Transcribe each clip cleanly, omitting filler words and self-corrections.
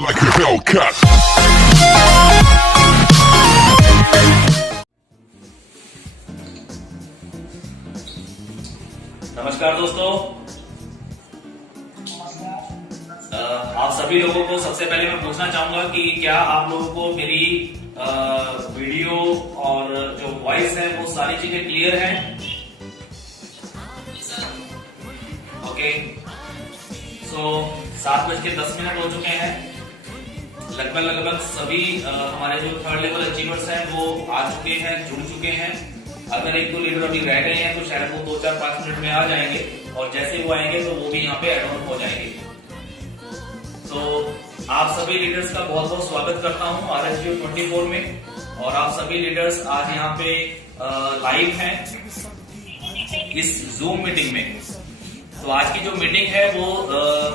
like a Hellcat. नमस्कार दोस्तों, आप सभी लोगों को सबसे पहले मैं पूछना चाहूंगा कि क्या आप लोगों को मेरी वीडियो और जो वॉइस है वो सारी चीजें क्लियर हैं? ओके, सो 7:10 हो चुके हैं। लगभग सभी हमारे जो थर्ड लेवल अचीवर्स हैं वो आ चुके हैं, जुड़ चुके हैं। अगर एक दो लीडर अभी रह गए हैं तो शायद वो 2-4-5 मिनट में आ जाएंगे, और जैसे वो आएंगे तो वो भी यहाँ पे एड ऑन हो जाएंगे। तो आप सभी लीडर्स का बहुत बहुत स्वागत करता हूँ RSGO 24 में। और आप सभी लीडर्स आज यहाँ पे लाइव हैं इस जूम मीटिंग में। तो आज की जो मीटिंग है वो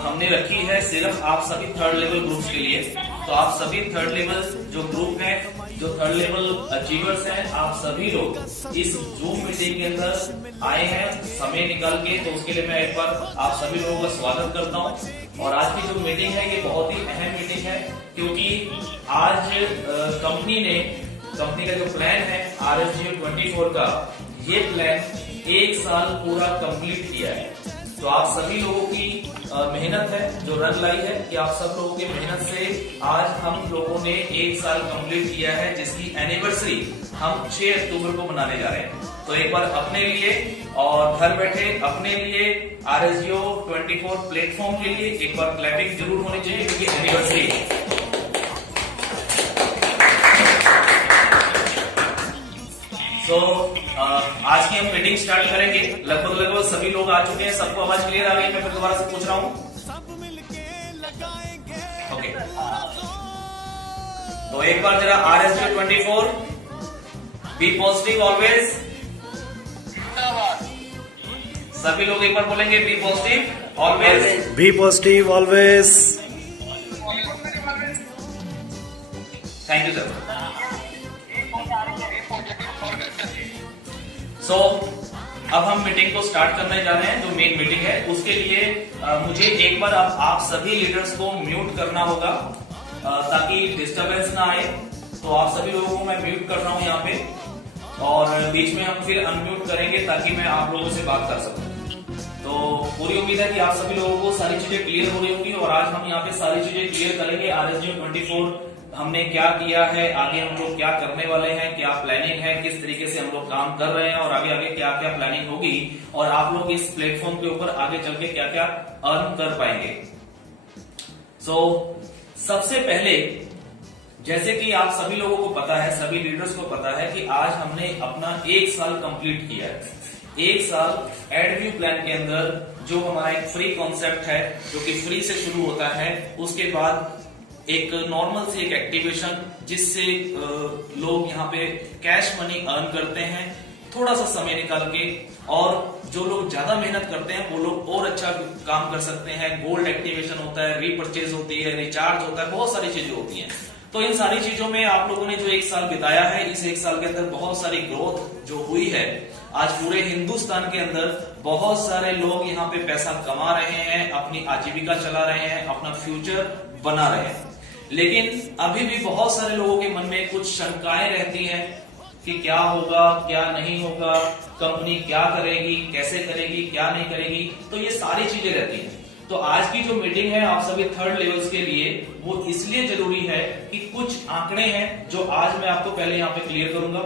हमने रखी है सिर्फ आप सभी थर्ड लेवल ग्रुप्स के लिए। तो आप सभी थर्ड लेवल जो ग्रुप हैं, जो थर्ड लेवल अचीवर्स हैं, आप सभी लोग इस जूम मीटिंग के अंदर आए हैं समय निकाल के। तो उसके लिए मैं एक बार आप सभी लोगों का स्वागत करता हूं। और आज की जो मीटिंग है ये बहुत ही अहम मीटिंग है, क्योंकि आज कंपनी का जो प्लान है RSGO 24 का, ये प्लान 1 साल पूरा कंप्लीट किया है। तो आप सभी लोगों की मेहनत है जो रंग लाई है, कि आप सब लोगों की मेहनत से आज हम लोगों ने 1 साल कंप्लीट किया है, जिसकी एनिवर्सरी हम 6 अक्टूबर को मनाने जा रहे हैं। तो एक बार अपने लिए और घर बैठे अपने लिए RSGO 24 प्लेटफॉर्म के लिए एक बार क्लैपिंग जरूर होनी चाहिए, क्योंकि एनिवर्सरी है। तो आज की हम मीटिंग स्टार्ट करेंगे। लगभग सभी लोग आ चुके हैं, सबको आवाज क्लियर आ गई? मैं फिर दोबारा से पूछ रहा हूँ। ओके, तो एक बार जरा RSGO 24 बी पॉजिटिव ऑलवेज। सभी लोग एक बार बोलेंगे be positive always, be positive always. Thank you sir. So अब हम मीटिंग को स्टार्ट करने जा रहे हैं। जो मेन मीटिंग है उसके लिए मुझे एक बार आप सभी लीडर्स को म्यूट करना होगा, ताकि डिस्टरबेंस ना आए। तो आप सभी लोगों को मैं म्यूट कर रहा हूं यहाँ पे, और बीच में हम फिर अनम्यूट करेंगे ताकि मैं आप लोगों से बात कर सकूं। तो पूरी उम्मीद है कि आप सभी लोगों को सारी चीजें क्लियर हो रही होंगी, और आज हम यहाँ पे सारी चीजें क्लियर करेंगे। RSGO 24 हमने क्या किया है, आगे हम लोग क्या करने वाले हैं, क्या प्लानिंग है, किस तरीके से हम लोग काम कर रहे हैं, और आगे क्या क्या प्लानिंग होगी, और आप लोग इस प्लेटफॉर्म के ऊपर आगे चल के क्या क्या अर्न कर पाएंगे। सो सबसे पहले, जैसे कि आप सभी लोगों को पता है, सभी लीडर्स को पता है कि आज हमने अपना 1 साल कंप्लीट किया है। 1 साल एडव्यू प्लान के अंदर जो हमारा एक फ्री कॉन्सेप्ट है, जो कि फ्री से शुरू होता है, उसके बाद एक नॉर्मल सी एक एक्टिवेशन जिससे लोग यहाँ पे कैश मनी अर्न करते हैं थोड़ा सा समय निकाल के, और जो लोग ज्यादा मेहनत करते हैं वो लोग और अच्छा काम कर सकते हैं। गोल्ड एक्टिवेशन होता है, रीपर्चेज होती है, रिचार्ज होता है, बहुत सारी चीजें होती हैं। तो इन सारी चीजों में आप लोगों ने जो 1 साल बिताया है, इस 1 साल के अंदर बहुत सारी ग्रोथ जो हुई है। आज पूरे हिंदुस्तान के अंदर बहुत सारे लोग यहाँ पे पैसा कमा रहे हैं, अपनी आजीविका चला रहे हैं, अपना फ्यूचर बना रहे हैं। लेकिन अभी भी बहुत सारे लोगों के मन में कुछ शंकाएं रहती हैं कि क्या होगा, क्या नहीं होगा, कंपनी क्या करेगी, कैसे करेगी, क्या नहीं करेगी। तो ये सारी चीजें रहती हैं। तो आज की जो मीटिंग है आप सभी थर्ड लेवल्स के लिए, वो इसलिए जरूरी है कि कुछ आंकड़े हैं जो आज मैं आपको पहले यहाँ पे क्लियर करूंगा,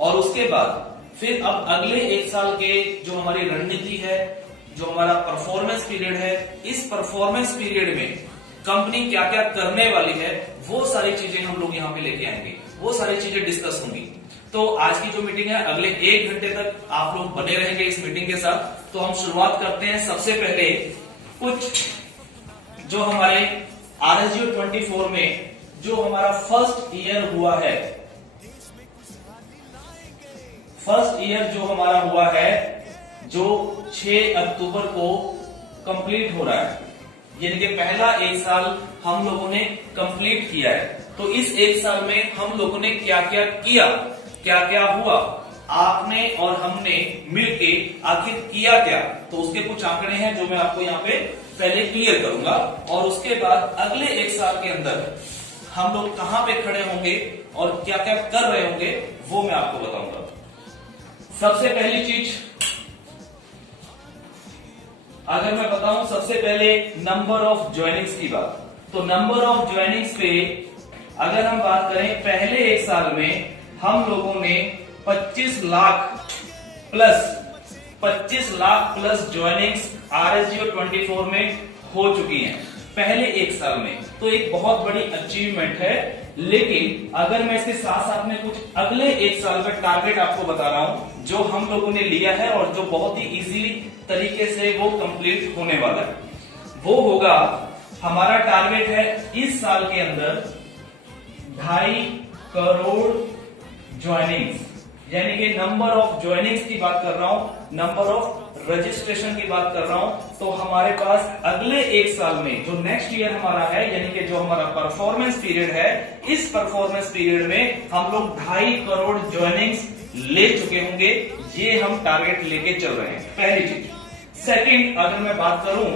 और उसके बाद फिर अब अगले 1 साल के जो हमारी रणनीति है, जो हमारा परफॉर्मेंस पीरियड है, इस परफॉर्मेंस पीरियड में कंपनी क्या क्या करने वाली है, वो सारी चीजें हम लोग यहाँ पे लेके आएंगे, वो सारी चीजें डिस्कस होंगी। तो आज की जो मीटिंग है, अगले 1 घंटे तक आप लोग बने रहेंगे इस मीटिंग के साथ। तो हम शुरुआत करते हैं। सबसे पहले कुछ जो हमारे RSGO 24 में जो हमारा फर्स्ट ईयर हुआ है, फर्स्ट ईयर जो हमारा हुआ है, जो 6 अक्टूबर को कंप्लीट हो रहा है, यानी कि पहला 1 साल हम लोगों ने कंप्लीट किया है। तो इस 1 साल में हम लोगों ने क्या क्या किया, क्या क्या हुआ, आपने और हमने मिलके आखिर किया क्या, तो उसके कुछ आंकड़े हैं जो मैं आपको यहाँ पे पहले क्लियर करूंगा और उसके बाद अगले एक साल के अंदर हम लोग कहां पे खड़े होंगे और क्या क्या कर रहे होंगे वो मैं आपको बताऊंगा। सबसे पहली चीज अगर मैं बताऊं, सबसे पहले नंबर ऑफ ज्वाइनिंग्स की बात, तो नंबर ऑफ ज्वाइनिंग्स पे अगर हम बात करें, पहले एक साल में हम लोगों ने 25 लाख प्लस ज्वाइनिंग्स RSGO 24 में हो चुकी हैं पहले एक साल में। तो एक बहुत बड़ी अचीवमेंट है। लेकिन अगर मैं इसके साथ साथ में कुछ अगले एक साल का टारगेट आपको बता रहा हूं जो हम लोगों ने लिया है और जो बहुत ही इजी तरीके से वो कंप्लीट होने वाला है, वो होगा, हमारा टारगेट है इस साल के अंदर 2.5 करोड़ ज्वाइनिंग्स, यानी कि नंबर ऑफ ज्वाइनिंग्स की बात कर रहा हूं, नंबर ऑफ रजिस्ट्रेशन की बात कर रहा हूं। तो हमारे पास अगले एक साल में जो नेक्स्ट ईयर हमारा है, यानी कि जो हमारा परफॉर्मेंस पीरियड है, इस परफॉर्मेंस पीरियड में हम लोग 2.5 करोड़ ज्वाइनिंग्स ले चुके होंगे। ये हम टारगेट लेके चल रहे हैं, पहली चीज। सेकंड, अगर मैं बात करूं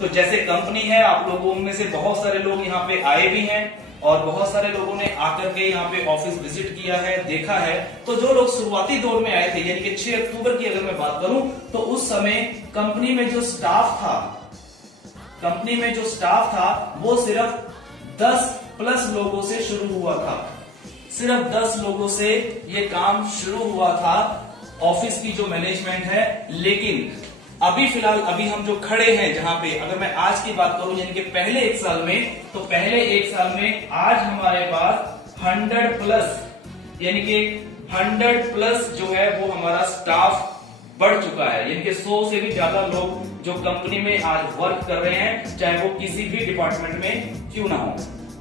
तो जैसे कंपनी है, आप लोगों में से बहुत सारे लोग यहाँ पे आए भी हैं और बहुत सारे लोगों ने आकर के यहाँ पे ऑफिस विजिट किया है, देखा है। तो जो लोग शुरुआती दौर में आए थे, यानी कि 6 अक्टूबर की अगर मैं बात करूं, तो उस समय कंपनी में जो स्टाफ था वो सिर्फ 10 प्लस लोगों से शुरू हुआ था। सिर्फ 10 लोगों से ये काम शुरू हुआ था, ऑफिस की जो मैनेजमेंट है। लेकिन अभी फिलहाल हम जो खड़े हैं जहां पे, अगर मैं आज की बात करूं, यानी कि पहले एक साल में, तो पहले एक साल में आज हमारे पास 100 प्लस, यानी कि 100 प्लस जो है वो हमारा स्टाफ बढ़ चुका है। यानी कि 100 से भी ज्यादा लोग जो कंपनी में आज वर्क कर रहे हैं, चाहे वो किसी भी डिपार्टमेंट में क्यों ना हो।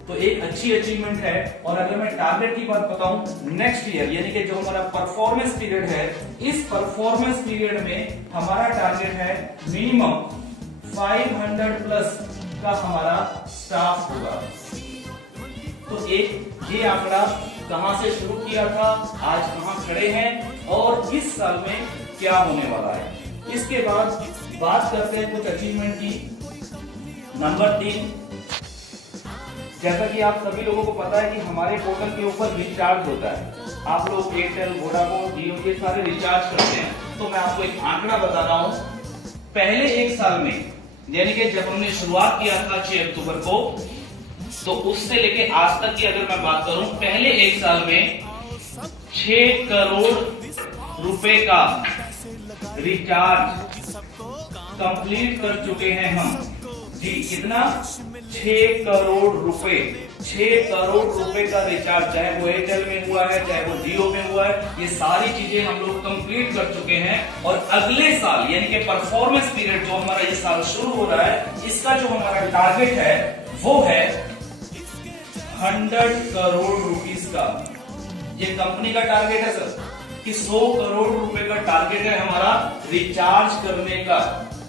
तो एक अच्छी अचीवमेंट है। और अगर मैं टारगेट की बात बताऊं, नेक्स्ट ईयर, यानी कि जो हमारा परफॉर्मेंस पीरियड है, इस परफॉर्मेंस पीरियड में हमारा टारगेट है मिनिमम 500 प्लस का हमारा स्टाफ होगा। तो एक ये आंकड़ा कहां से शुरू किया था, आज कहां खड़े हैं और इस साल में क्या होने वाला है। इसके बाद बात करते हैं कुछ अचीवमेंट की। नंबर 3, जैसा कि आप सभी लोगों को पता है कि हमारे पोर्टल के ऊपर रिचार्ज होता है। आप लोग एयरटेल, वोडाफोन, जियो के सारे रिचार्ज करते हैं। तो मैं आपको एक आंकड़ा बता रहा हूं, पहले एक साल में, यानी कि जब हमने शुरुआत किया था 6 अक्टूबर को, तो उससे लेके आज तक की अगर मैं बात करूं, पहले एक साल में 6 करोड़ रुपए का रिचार्ज कंप्लीट कर चुके हैं हम। जी कितना? 6 करोड़ रुपए। 6 करोड़ रुपए का रिचार्ज, चाहे वो एयरटेल में हुआ है, चाहे वो जियो में हुआ है, ये सारी चीजें हम लोग कंप्लीट कर चुके हैं। और अगले साल, यानी कि परफॉर्मेंस पीरियड जो हमारा ये साल शुरू हो रहा है, इसका जो हमारा टारगेट है वो है 100 करोड़ रुपीस का। ये कंपनी का टारगेट है सर, कि 100 करोड़ रुपए का टारगेट है हमारा रिचार्ज करने का।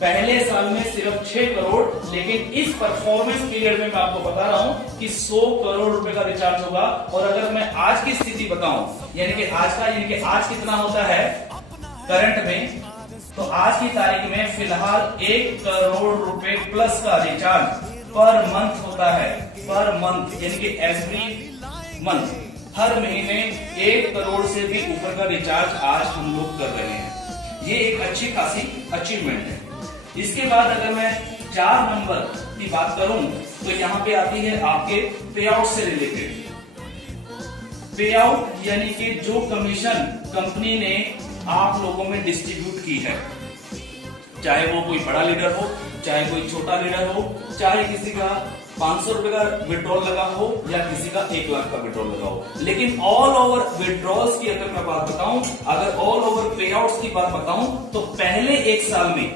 पहले साल में सिर्फ 6 करोड़, लेकिन इस परफॉर्मेंस पीरियड में मैं आपको बता रहा हूं कि 100 करोड़ रुपए का रिचार्ज होगा। और अगर मैं आज की स्थिति बताऊं, यानी कि आज कितना होता है करंट में, तो आज की तारीख में फिलहाल 1 करोड़ रुपए प्लस का रिचार्ज पर मंथ होता है। पर मंथ, यानी कि एवरी मंथ, हर महीने 1 करोड़ से भी ऊपर का रिचार्ज आज हम लोग कर रहे हैं। ये एक अच्छी खासी अचीवमेंट है। इसके बाद अगर मैं 4 नंबर की बात करूं, तो यहां पे आती है आपके पे आउट से रिलेटेड। पे आउट यानी कि जो कमीशन कंपनी ने आप लोगों में डिस्ट्रीब्यूट की है, चाहे वो कोई बड़ा लीडर हो, चाहे कोई छोटा लीडर हो, चाहे किसी का 500 रुपए का विड्रॉल लगा हो या किसी का 1 लाख का विड्रॉल लगा हो। लेकिन ऑल ओवर विड्रॉल्स की अगर मैं बात बताऊं, अगर ऑल ओवर पे आउट्स की बात बताऊं, तो पहले एक साल में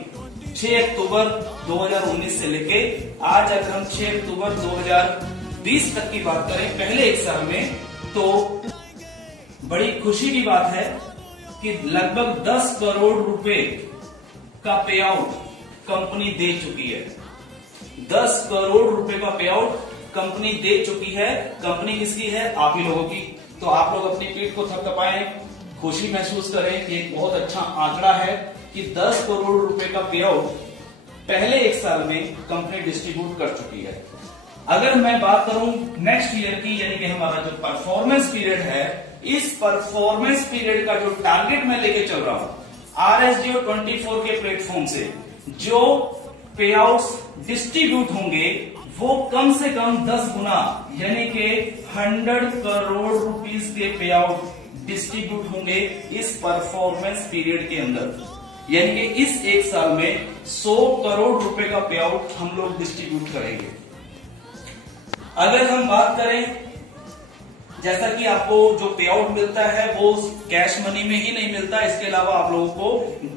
6 अक्टूबर 2019 से लेके आज अगर हम 6 अक्टूबर 2020 तक की बात करें, पहले एक साल में, तो बड़ी खुशी की बात है कि लगभग 10 करोड़ रुपए का पे आउट कंपनी दे चुकी है। 10 करोड़ रुपए का पे आउट कंपनी दे चुकी है। कंपनी किसकी है? आप ही लोगों की। तो आप लोग अपनी पीठ को थपथपाएं, खुशी महसूस करें कि एक बहुत अच्छा आंकड़ा है कि 10 करोड़ रुपए का पे आउट पहले एक साल में कंपनी डिस्ट्रीब्यूट कर चुकी है। अगर मैं बात करूं नेक्स्ट ईयर की, यानी कि हमारा जो परफॉर्मेंस पीरियड है, इस परफॉर्मेंस पीरियड का जो टारगेट मैं लेके चल रहा हूं RSGO 24 के प्लेटफॉर्म से, जो पे आउट्स डिस्ट्रीब्यूट होंगे वो कम से कम 10 गुना, यानी कि 100 करोड़ रुपीस के पे आउट डिस्ट्रीब्यूट होंगे इस परफॉर्मेंस पीरियड के अंदर। यानी कि इस एक साल में 100 करोड़ रुपए का पे आउट हम लोग डिस्ट्रीब्यूट करेंगे। अगर हम बात करें, जैसा कि आपको जो पे आउट मिलता है वो कैश मनी में ही नहीं मिलता, इसके अलावा आप लोगों को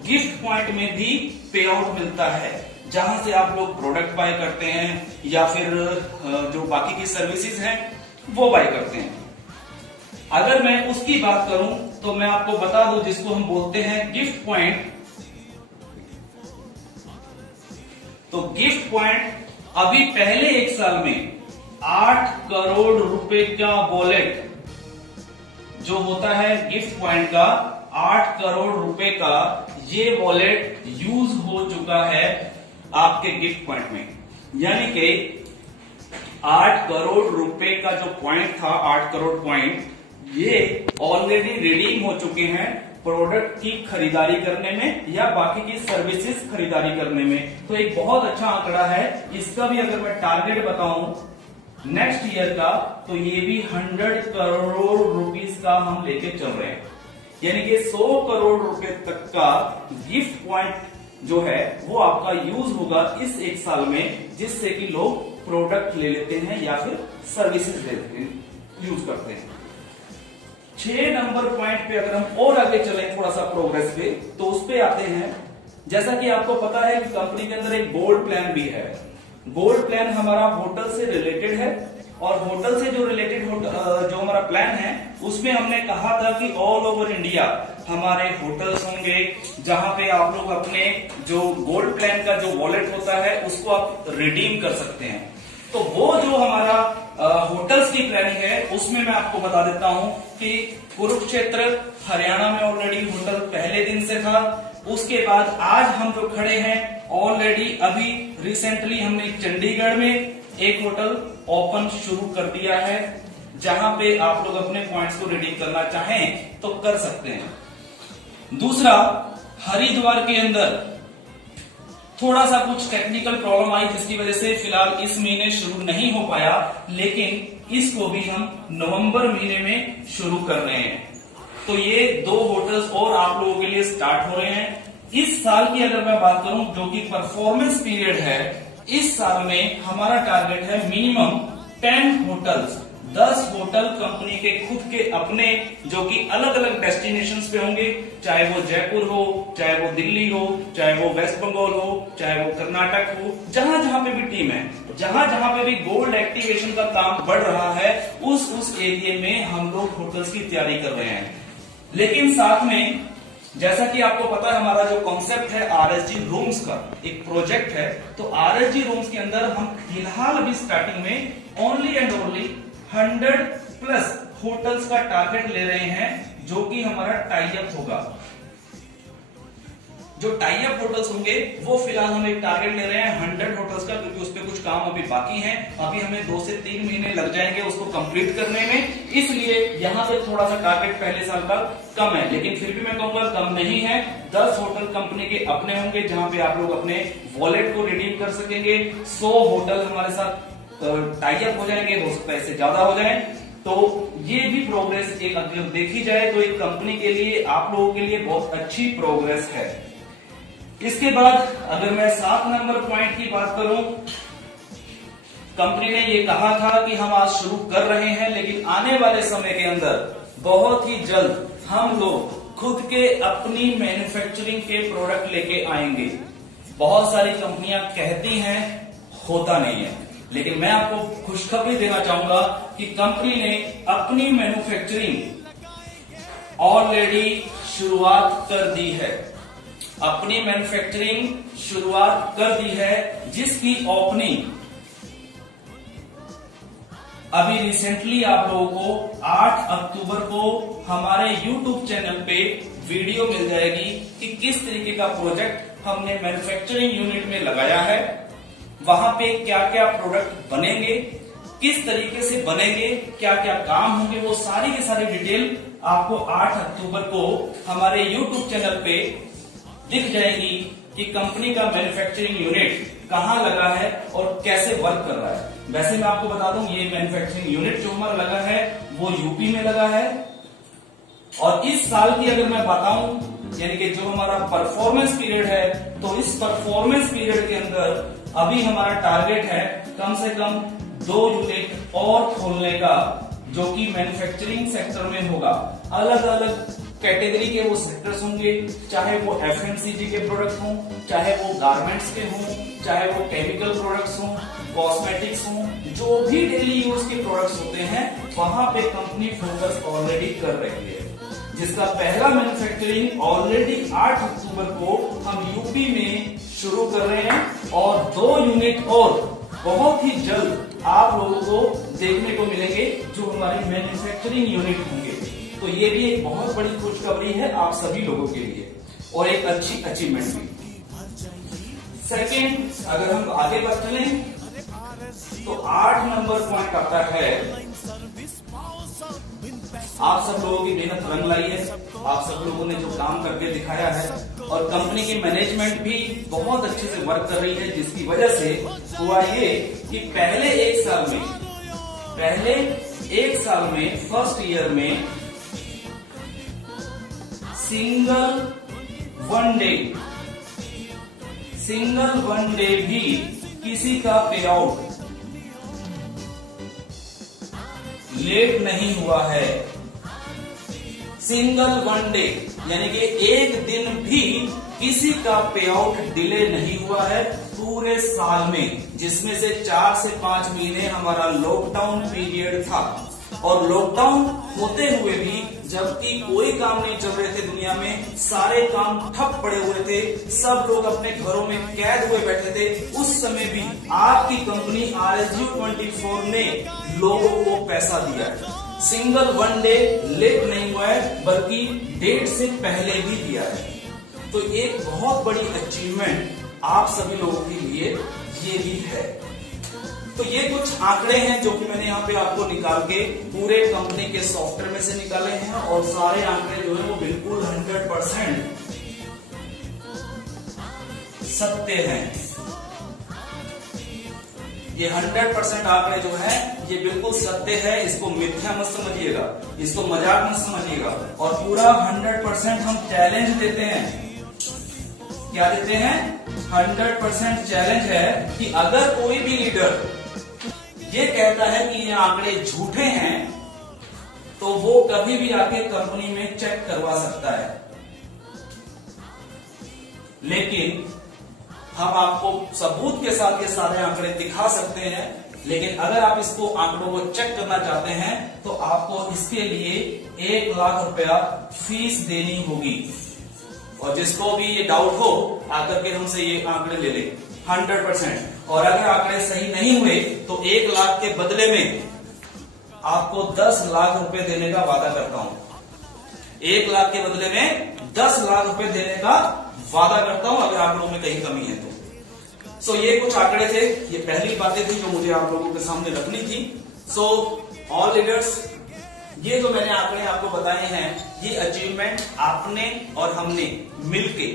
गिफ्ट पॉइंट में भी पे आउट मिलता है, जहां से आप लोग प्रोडक्ट बाय करते हैं या फिर जो बाकी की सर्विसेज हैं वो बाय करते हैं। अगर मैं उसकी बात करूं तो मैं आपको बता दूं, जिसको हम बोलते हैं गिफ्ट पॉइंट। तो गिफ्ट पॉइंट अभी पहले एक साल में 8 करोड़ रुपए का वॉलेट जो होता है गिफ्ट पॉइंट का, 8 करोड़ रुपए का ये वॉलेट यूज हो चुका है आपके गिफ्ट पॉइंट में। यानी कि 8 करोड़ रुपए का जो पॉइंट था, 8 करोड़ पॉइंट, ये ऑलरेडी रिडीम हो चुके हैं प्रोडक्ट की खरीदारी करने में या बाकी की सर्विसेज खरीदारी करने में। तो एक बहुत अच्छा आंकड़ा है। इसका भी अगर मैं टारगेट बताऊं नेक्स्ट ईयर का, तो ये भी 100 करोड़ रुपीस का हम लेके चल रहे हैं। यानी कि 100 करोड़ रुपए तक का गिफ्ट पॉइंट जो है वो आपका यूज होगा इस एक साल में, जिससे कि लोग प्रोडक्ट ले लेते हैं या फिर सर्विसेज ले लेते हैं, यूज करते हैं। 6 नंबर पॉइंट पे अगर हम और आगे चलें थोड़ा सा प्रोग्रेस पे, तो उस पे आते हैं। जैसा कि आपको पता है कि कंपनी के अंदर एक गोल्ड प्लान भी है। गोल्ड प्लान हमारा होटल से रिलेटेड है, और होटल से जो रिलेटेड जो हमारा प्लान है उसमें हमने कहा था कि ऑल ओवर इंडिया हमारे होटल्स होंगे, जहां पे आप लोग अपने जो गोल्ड प्लान का जो वॉलेट होता है उसको आप रिडीम कर सकते हैं। तो वो जो हमारा होटल्स की प्लानिंग है उसमें मैं आपको बता देता हूं कि कुरुक्षेत्र हरियाणा में ऑलरेडी होटल पहले दिन से था। उसके बाद आज हम जो खड़े हैं, ऑलरेडी अभी रिसेंटली हमने चंडीगढ़ में एक होटल ओपन शुरू कर दिया है, जहां पे आप लोग अपने पॉइंट्स को रिडीम करना चाहें तो कर सकते हैं। दूसरा, हरिद्वार के अंदर थोड़ा सा कुछ टेक्निकल प्रॉब्लम आई, जिसकी वजह से फिलहाल इस महीने शुरू नहीं हो पाया, लेकिन इसको भी हम नवंबर महीने में शुरू कर रहे हैं। तो ये 2 होटल्स और आप लोगों के लिए स्टार्ट हो रहे हैं। इस साल की अगर मैं बात करूं, जो कि परफॉर्मेंस पीरियड है, इस साल में हमारा टारगेट है मिनिमम 10 होटल्स, 10 होटल कंपनी के खुद के अपने, जो कि अलग अलग डेस्टिनेशंस पे होंगे, चाहे वो जयपुर हो, चाहे वो दिल्ली हो, चाहे वो वेस्ट बंगाल हो, चाहे वो कर्नाटक हो, जहां जहां पे भी टीम है, जहां जहां पे भी गोल्ड एक्टिवेशन का काम बढ़ रहा है, उस एरिया में हम लोग होटल्स की तैयारी कर रहे हैं। लेकिन साथ में, जैसा कि आपको पता है, हमारा जो कॉन्सेप्ट है RSG रूम्स का एक प्रोजेक्ट है, तो RSG रूम्स के अंदर हम फिलहाल अभी स्टार्टिंग में ओनली एंड ओनली 100+ होटल्स का टारगेट ले रहे हैं, जो कि हमारा टाई अप होगा। जो टाई अप होटल्स होंगे वो फिलहाल हम एक टारगेट ले रहे हैं 100 होटल्स का, क्योंकि उस पर कुछ काम अभी बाकी है। अभी हमें 2 से 3 महीने लग जाएंगे उसको कंप्लीट करने में, इसलिए यहां पे थोड़ा सा टारगेट पहले साल का कम है, लेकिन फिर भी मैं कहूंगा कम नहीं है। 10 होटल कंपनी के अपने होंगे, जहां पे आप लोग अपने वॉलेट को रिडीम कर सकेंगे। 100 होटल हमारे साथ टाई अप हो जाएंगे, हो सकता है इससे ज्यादा हो जाए। तो ये भी प्रोग्रेस एक अगर देखी जाए तो एक कंपनी के लिए, आप लोगों के लिए बहुत अच्छी प्रोग्रेस है। इसके बाद अगर मैं 7 नंबर पॉइंट की बात करूं, कंपनी ने ये कहा था कि हम आज शुरू कर रहे हैं, लेकिन आने वाले समय के अंदर बहुत ही जल्द हम लोग खुद के अपनी मैन्युफैक्चरिंग के प्रोडक्ट लेके आएंगे। बहुत सारी कंपनियां कहती हैं, होता नहीं है, लेकिन मैं आपको खुशखबरी देना चाहूंगा कि कंपनी ने अपनी मैन्युफैक्चरिंग ऑलरेडी शुरुआत कर दी है। अपनी मैन्युफैक्चरिंग शुरुआत कर दी है, जिसकी ओपनिंग अभी रिसेंटली आप लोगों को 8 अक्टूबर को हमारे YouTube चैनल पे वीडियो मिल जाएगी कि किस तरीके का प्रोजेक्ट हमने मैन्युफैक्चरिंग यूनिट में लगाया है, वहां पे क्या क्या प्रोडक्ट बनेंगे, किस तरीके से बनेंगे, क्या क्या काम होंगे, वो सारी की सारी डिटेल आपको 8 अक्टूबर को हमारे YouTube चैनल पे दिख जाएगी कि कंपनी का मैन्युफैक्चरिंग यूनिट कहां लगा है और कैसे वर्क कर रहा है। वैसे मैं आपको बता दूं, ये मैन्युफैक्चरिंग यूनिट जो हमारा लगा है वो यूपी में लगा है। और इस साल की अगर मैं बताऊं, यानी कि जो हमारा परफॉर्मेंस पीरियड है, तो इस परफॉर्मेंस पीरियड के अंदर अभी हमारा टारगेट है कम से कम 2 यूनिट और खोलने का, जो कि मैन्युफैक्चरिंग सेक्टर में होगा। अलग अलग कैटेगरी के वो सेक्टर्स होंगे, चाहे वो एफएमसीजी के प्रोडक्ट हों, चाहे वो गारमेंट्स के हों, चाहे वो केमिकल प्रोडक्ट्स हों, कॉस्मेटिक्स हों, जो भी डेली यूज के प्रोडक्ट्स होते हैं, वहां पे कंपनी फोकस ऑलरेडी कर रही है। जिसका पहला मैन्युफैक्चरिंग ऑलरेडी 8 अक्टूबर को हम यूपी में शुरू कर रहे हैं और 2 यूनिट और बहुत ही जल्द आप लोगों को देखने को मिलेंगे जो हमारे मैन्युफैक्चरिंग यूनिट होंगे। तो ये भी एक बहुत बड़ी खुशखबरी है आप सभी लोगों के लिए और एक अच्छी अचीवमेंट भी। सेकेंड, अगर हम आगे बढ़ चलें तो 8 नंबर पॉइंट आता है, आप सब लोगों की मेहनत रंग लाई है, आप सब लोगों ने जो काम करके दिखाया है और कंपनी की मैनेजमेंट भी बहुत अच्छे से वर्क कर रही है, जिसकी वजह से हुआ ये कि पहले एक साल में फर्स्ट ईयर में सिंगल वन डे भी किसी का पे आउट लेट नहीं हुआ है। सिंगल वन डे यानी कि एक दिन भी किसी का पे आउट डिले नहीं हुआ है पूरे साल में, जिसमें से 4 से 5 महीने हमारा लॉकडाउन पीरियड था। और लॉकडाउन होते हुए भी जबकि कोई काम नहीं चल रहे थे दुनिया में, सारे काम ठप पड़े हुए थे, सब लोग अपने घरों में कैद हुए बैठे थे, उस समय भी आपकी कंपनी RSU 24 ने लोगों को पैसा दिया है। सिंगल वन डे लेट नहीं हुआ है, बल्कि डेट से पहले भी दिया है। तो एक बहुत बड़ी अचीवमेंट आप सभी लोगों के लिए ये भी है। तो ये कुछ आंकड़े हैं जो कि मैंने यहाँ पे आपको निकाल के पूरे कंपनी के सॉफ्टवेयर में से निकाले हैं और सारे आंकड़े जो है वो बिल्कुल 100% सत्य हैं। ये 100% आंकड़े जो है ये बिल्कुल सत्य है, इसको मिथ्या मत समझिएगा, इसको मजाक मत समझिएगा। और पूरा 100% हम चैलेंज देते हैं। क्या देते हैं? 100% चैलेंज है कि अगर कोई भी लीडर ये कहता है कि ये आंकड़े झूठे हैं, तो वो कभी भी आके कंपनी में चेक करवा सकता है। लेकिन हम आपको सबूत के साथ ये सारे आंकड़े दिखा सकते हैं, लेकिन अगर आप इसको आंकड़ों को चेक करना चाहते हैं तो आपको इसके लिए 1 लाख रुपया फीस देनी होगी। और जिसको भी ये डाउट हो आकर के हमसे ये आंकड़े ले ले 100%। और अगर आंकड़े सही नहीं हुए तो 1 लाख के बदले में आपको 10 लाख रुपए देने का वादा करता हूं। 1 लाख के बदले में 10 लाख रुपए देने का वादा करता हूं अगर आंकड़ों में कहीं कमी है तो। सो ये कुछ आंकड़े थे, ये पहली बातें थी जो मुझे आप लोगों के सामने रखनी थी। सो ऑल लीडर्स, ये जो मैंने आंकड़े आपको बताए हैं, ये अचीवमेंट आपने और हमने मिलके,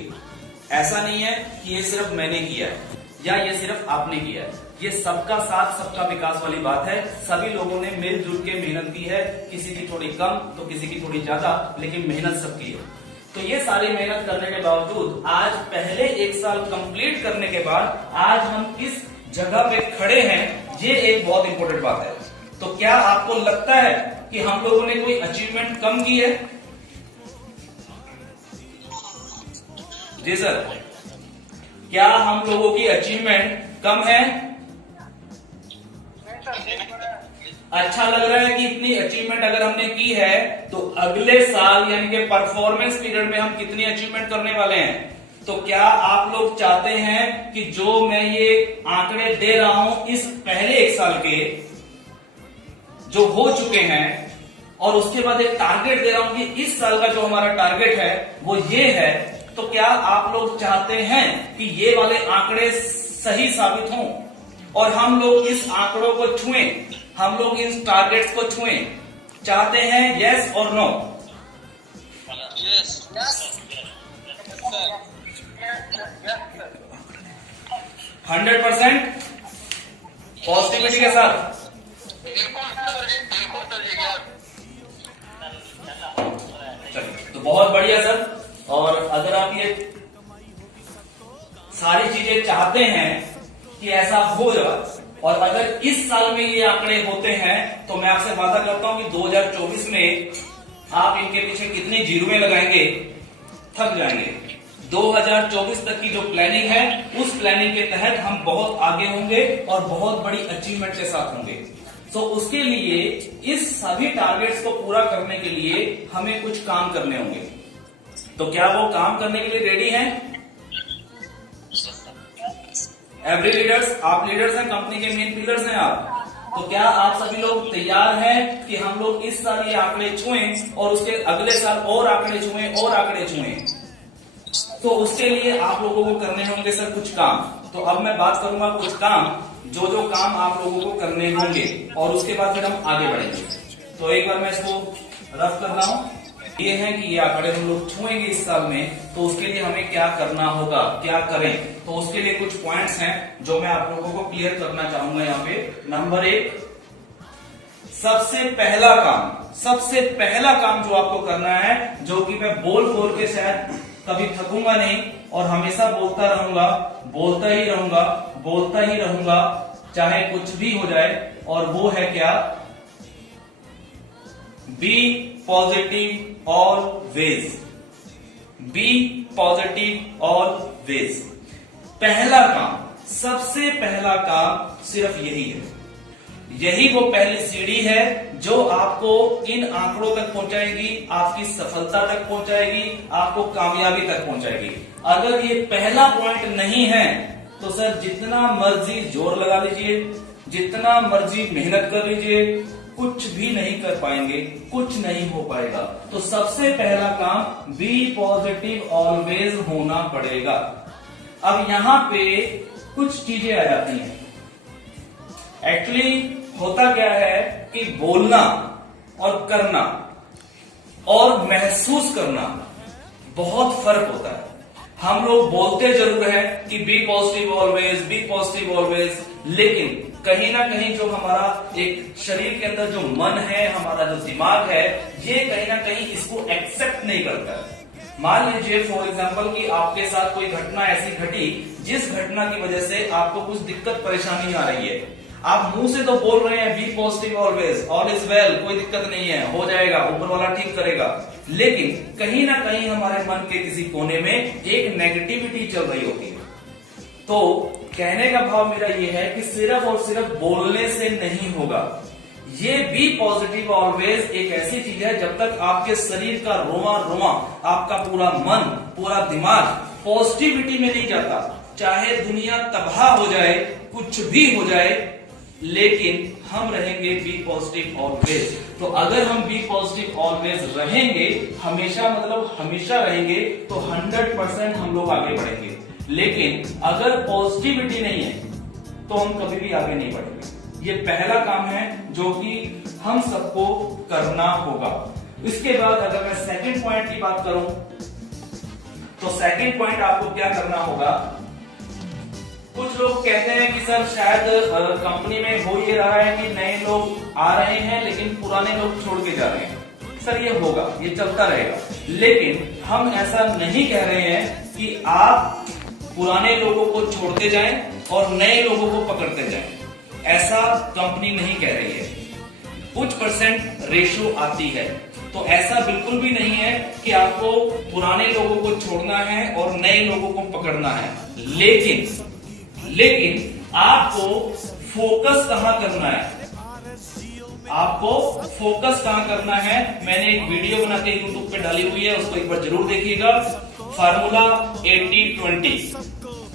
ऐसा नहीं है कि ये सिर्फ मैंने किया है या ये सिर्फ आपने किया है, ये सबका साथ सबका विकास वाली बात है। सभी लोगों ने मिलजुल के मेहनत की है, किसी की थोड़ी कम तो किसी की थोड़ी ज्यादा, लेकिन मेहनत सबकी है। तो ये सारी मेहनत करने के बावजूद आज पहले 1 साल कंप्लीट करने के बाद आज हम किस जगह पे खड़े हैं, ये एक बहुत इंपॉर्टेंट बात है। तो क्या आपको लगता है कि हम लोगों ने कोई अचीवमेंट कम की है? जी सर, क्या हम लोगों की अचीवमेंट कम है? अच्छा लग रहा है कि इतनी अचीवमेंट अगर हमने की है तो अगले साल यानी कि परफॉर्मेंस पीरियड में हम कितनी अचीवमेंट करने वाले हैं? तो क्या आप लोग चाहते हैं कि जो मैं ये आंकड़े दे रहा हूं इस पहले 1 साल के जो हो चुके हैं और उसके बाद एक टारगेट दे रहा हूं कि इस साल का जो हमारा टारगेट है वो ये है, तो तो क्या आप लोग चाहते हैं कि ये वाले आंकड़े सही साबित हों और हम लोग इस आंकड़ों को छुएं, हम लोग इन टारगेट्स को छुएं? चाहते हैं? यस और नो? 100% पॉजिटिविटी के साथ। चलिए, तो बहुत बढ़िया सर। और अगर आप ये सारी चीजें चाहते हैं कि ऐसा हो जाए और अगर इस साल में ये आंकड़े होते हैं तो मैं आपसे वादा करता हूं कि 2024 में आप इनके पीछे कितने जीरोएं लगाएंगे, थक जाएंगे। 2024 तक की जो प्लानिंग है उस प्लानिंग के तहत हम बहुत आगे होंगे और बहुत बड़ी अचीवमेंट के साथ होंगे। तो उसके लिए इस सभी टारगेट्स को पूरा करने के लिए हमें कुछ काम करने होंगे। तो क्या वो काम करने के लिए रेडी हैं? एवरी लीडर्स, आप लीडर्स हैं, कंपनी के मेन पिलर्स हैं आप। तो क्या आप सभी लोग तैयार हैं कि हम लोग इस साल ये आंकड़े छुएं और उसके अगले साल और आंकड़े छुएं और आंकड़े छुएं? तो उसके लिए आप लोगों को करने होंगे सर कुछ काम। तो अब मैं बात करूंगा कुछ काम, जो जो काम आप लोगों को करने होंगे और उसके बाद फिर हम आगे बढ़ेंगे। तो एक बार मैं इसको रफ कर रहा हूं। ये है कि ये आंकड़े हम लोग छुएंगे इस साल में, तो उसके लिए हमें क्या करना होगा, क्या करें। तो उसके लिए कुछ पॉइंट्स हैं जो मैं आप लोगों को क्लियर करना चाहूंगा यहाँ पे। नंबर 1, सबसे पहला काम जो आपको करना है, जो कि मैं बोल के शायद कभी थकूंगा नहीं और हमेशा बोलता ही रहूंगा चाहे कुछ भी हो जाए, और वो है क्या? Be positive always. Be positive always. पहला काम, सबसे पहला काम सिर्फ यही है। यही वो पहली सीढ़ी है जो आपको इन आंकड़ों तक पहुंचाएगी, आपकी सफलता तक पहुंचाएगी, आपको कामयाबी तक पहुंचाएगी। अगर ये पहला पॉइंट नहीं है तो सर जितना मर्जी जोर लगा लीजिए, जितना मर्जी मेहनत कर लीजिए, कुछ भी नहीं कर पाएंगे, कुछ नहीं हो पाएगा। तो सबसे पहला काम बी पॉजिटिव ऑलवेज होना पड़ेगा। अब यहां पे कुछ चीजें आ जाती हैं। एक्चुअली होता क्या है कि बोलना और करना और महसूस करना बहुत फर्क होता है। हम लोग बोलते जरूर है कि be positive always, be positive always, लेकिन कहीं ना कहीं जो हमारा एक शरीर के अंदर जो मन है, हमारा जो दिमाग है, ये कहीं ना कहीं इसको एक्सेप्ट नहीं करता है। मान लीजिए फॉर एग्जांपल कि आपके साथ कोई घटना ऐसी घटी जिस घटना की वजह से आपको कुछ दिक्कत परेशानी आ रही है। आप मुंह से तो बोल रहे हैं be positive always, all is well, कोई दिक्कत नहीं है, हो जाएगा, ऊपर वाला ठीक करेगा, लेकिन कहीं ना कहीं हमारे मन के किसी कोने में एक नेगेटिविटी चल रही होती है। तो कहने का भाव मेरा ये है कि सिर्फ और सिर्फ बोलने से नहीं होगा। ये बी पॉजिटिव ऑलवेज एक ऐसी चीज है, जब तक आपके शरीर का रोमा रोमा, आपका पूरा मन, पूरा दिमाग पॉजिटिविटी में नहीं जाता, चाहे दुनिया तबाह हो जाए, कुछ भी हो जाए, लेकिन हम रहेंगे बी पॉजिटिव ऑलवेज। तो अगर हम बी पॉजिटिव ऑलवेज रहेंगे, हमेशा मतलब हमेशा रहेंगे, तो 100% हम लोग आगे बढ़ेंगे। लेकिन अगर पॉजिटिविटी नहीं है तो हम कभी भी आगे नहीं बढ़ेंगे। ये पहला काम है जो कि हम सबको करना होगा। इसके बाद अगर मैं सेकंड पॉइंट की बात करूं तो सेकंड पॉइंट आपको क्या करना होगा। कुछ लोग कहते हैं कि सर शायद कंपनी में हो ये रहा है कि नए लोग आ रहे हैं लेकिन पुराने लोग छोड़ के जा रहे हैं। सर ये होगा, ये चलता रहेगा, लेकिन हम ऐसा नहीं कह रहे हैं कि आप पुराने लोगों को छोड़ते जाएं और नए लोगों को पकड़ते जाएं। ऐसा कंपनी नहीं कह रही है। कुछ परसेंट रेशो आती है, तो ऐसा बिल्कुल भी नहीं है कि आपको पुराने लोगों को छोड़ना है और नए लोगों को पकड़ना है। लेकिन आपको फोकस कहां करना है, आपको फोकस कहां करना है। मैंने एक वीडियो बना के यूट्यूब पे डाली हुई है, उसको एक बार जरूर देखिएगा। फार्मूला 80-20,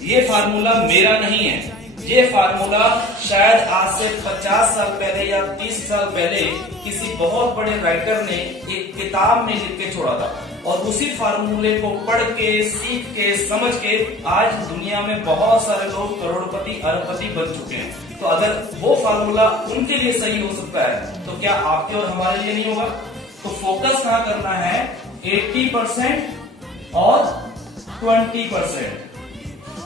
ये फार्मूला मेरा नहीं है। ये फार्मूला शायद आज से 50 साल पहले या 30 साल पहले किसी बहुत बड़े राइटर ने एक किताब में लिख के छोड़ा था। और उसी फार्मूले को पढ़ के, सीख के, समझ के आज दुनिया में बहुत सारे लोग करोड़पति, अरबपति बन चुके हैं। तो अगर वो फार्मूला उनके लिए सही हो सकता है तो क्या आपके और हमारे लिए नहीं होगा? तो फोकस कहां करना है? 80% और 20%।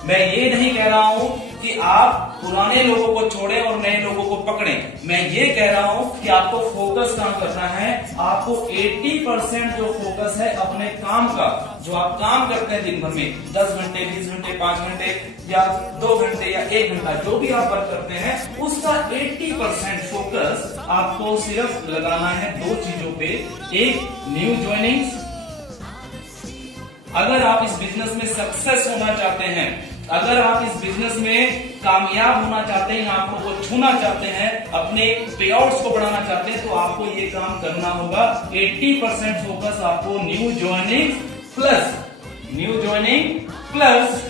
मैं ये नहीं कह रहा हूं कि आप पुराने लोगों को छोड़ें और नए लोगों को पकड़ें। मैं ये कह रहा हूं कि आपको फोकस कहां करना है? आपको 80% जो फोकस है अपने काम का, जो आप काम करते हैं दिन भर में 10 घंटे, 20 घंटे, 5 घंटे या 2 घंटे या 1 घंटा, जो भी आप वर्क करते हैं, उसका 80% फोकस आपको सिर्फ लगाना है 2 चीजों पे। एक, न्यू ज्वाइनिंग्स। अगर आप इस बिजनेस में सक्सेस होना चाहते हैं, अगर आप इस बिजनेस में कामयाब होना चाहते हैं, आप लोगों को छूना चाहते हैं, अपने पे आउट्स को बढ़ाना चाहते हैं, तो आपको ये काम करना होगा। 80% फोकस आपको new joining plus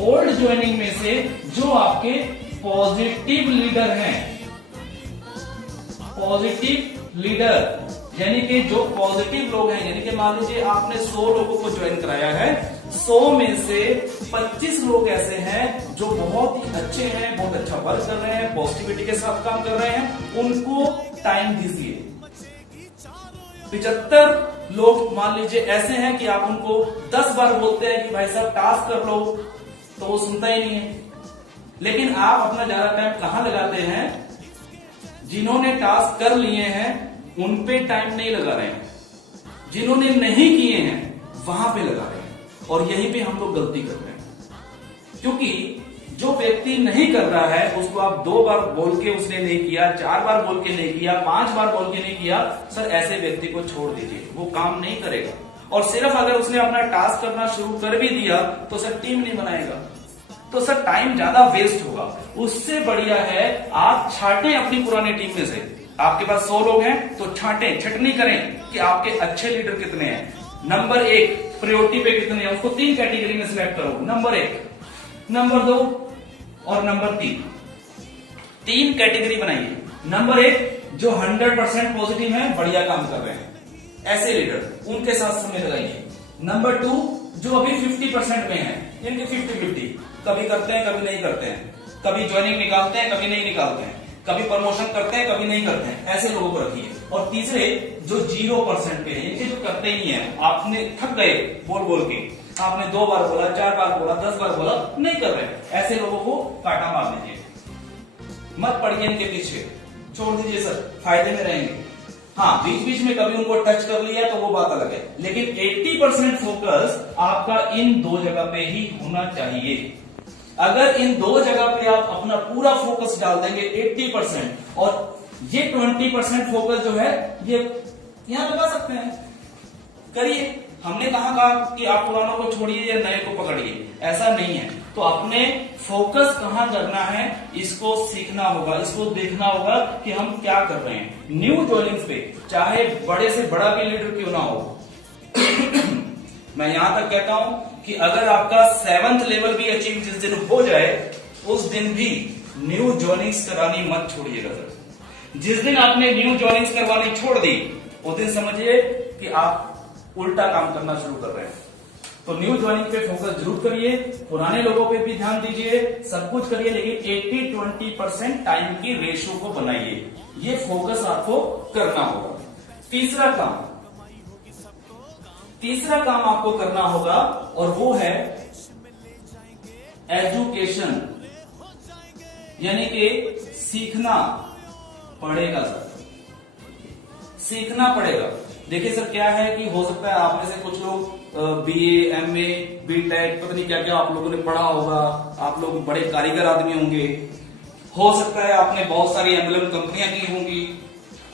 old joining में से जो आपके पॉजिटिव लीडर हैं, पॉजिटिव लीडर यानी कि जो पॉजिटिव लोग हैं, यानी कि मान लीजिए आपने 100 लोगों को ज्वाइन कराया है, 100 में से 25 लोग ऐसे हैं जो बहुत ही अच्छे हैं, बहुत अच्छा वर्क कर रहे हैं, पॉजिटिविटी के साथ काम कर रहे हैं, उनको टाइम दीजिए। 75 लोग मान लीजिए ऐसे हैं कि आप उनको 10 बार बोलते हैं कि भाई साहब टास्क कर लो, तो वो सुनता ही नहीं है। लेकिन आप अपना ज्यादा टाइम कहां लगाते हैं? जिन्होंने टास्क कर लिए हैं उन पे टाइम नहीं लगा रहे हैं, जिन्होंने नहीं किए हैं वहां पे लगा रहे हैं, और यहीं पे हम लोग गलती कर रहे हैं। क्योंकि जो व्यक्ति नहीं कर रहा है उसको आप 2 बार बोल के उसने नहीं किया, 4 बार बोल के नहीं किया, 5 बार बोल के नहीं किया, सर ऐसे व्यक्ति को छोड़ दीजिए, वो काम नहीं करेगा। और सिर्फ अगर उसने अपना टास्क करना शुरू कर भी दिया तो सर टीम नहीं बनाएगा, तो सर टाइम ज्यादा वेस्ट होगा। उससे बढ़िया है आप छांटें अपनी पुरानी टीम में से। आपके पास 100 लोग हैं तो छांटें, छटनी करें कि आपके अच्छे लीडर कितने हैं। नंबर 1 प्रायोरिटी पे कितने हैं, उसको 3 कैटेगरी में सिलेक्ट करो। नंबर 1, नंबर 2 और नंबर 3। 3 कैटेगरी बनाइए। नंबर 1 जो 100% पॉजिटिव हैं, बढ़िया काम कर रहे हैं, ऐसे लीडर, उनके साथ समय लगाइए। नंबर 2 जो अभी 50% में है, इनके 50-50, कभी करते हैं कभी नहीं करते हैं, कभी ज्वाइनिंग निकालते हैं कभी नहीं निकालते हैं, कभी प्रमोशन करते हैं कभी नहीं करते हैं, ऐसे लोगों को रखिए। और तीसरे जो 0% पे है, इनके जो करते ही नहीं है, आपने थक गए बोल बोल के, आपने 2 बार बोला, 4 बार बोला, 10 बार बोला, नहीं कर रहे, ऐसे लोगों को काटा मार दीजिए, मत पड़िए इनके पीछे, छोड़ दीजिए सर, फायदे में रहेंगे। हाँ, बीच बीच में कभी उनको टच कर लिया तो वो बात अलग है, लेकिन 80% फोकस आपका इन 2 जगह पे ही होना चाहिए। अगर इन 2 जगह पे आप अपना पूरा फोकस डाल देंगे 80%, और ये 20% फोकस जो है ये यहां लगा सकते हैं, करिए। हमने कहा कि आप पुरानों को छोड़िए या नए को पकड़िए, ऐसा नहीं है। तो अपने फोकस कहां करना है इसको सीखना होगा, इसको देखना होगा कि हम क्या कर रहे हैं। न्यू ज्वाइनिंग्स पे चाहे बड़े से बड़ा भी लीडर क्यों ना हो मैं यहां तक कहता हूं कि अगर आपका 7th लेवल भी अचीव जिस दिन हो जाए, उस दिन भी न्यू ज्वाइनिंग्स करानी मत छोड़िएगा सर। जिस दिन आपने न्यू ज्वाइनिंग्स करवानी छोड़ दी, उस दिन समझिए कि आप उल्टा काम करना शुरू कर रहे हैं। तो न्यू ज्वाइनिंग पे फोकस जरूर करिए, पुराने लोगों पे भी ध्यान दीजिए, सब कुछ करिए, लेकिन 80-20% टाइम की रेशो को बनाइए, ये फोकस आपको करना होगा। तीसरा काम आपको करना होगा, और वो है एजुकेशन, यानी कि सीखना पड़ेगा सर, सीखना पड़ेगा। देखिए सर क्या है कि हो सकता है आप में से कुछ लोग BA, MA, BTech पता नहीं क्या क्या आप लोगों ने पढ़ा होगा, आप लोग बड़े कारीगर आदमी होंगे, हो सकता है आपने बहुत सारी एम्बलम कंपनियां की होंगी,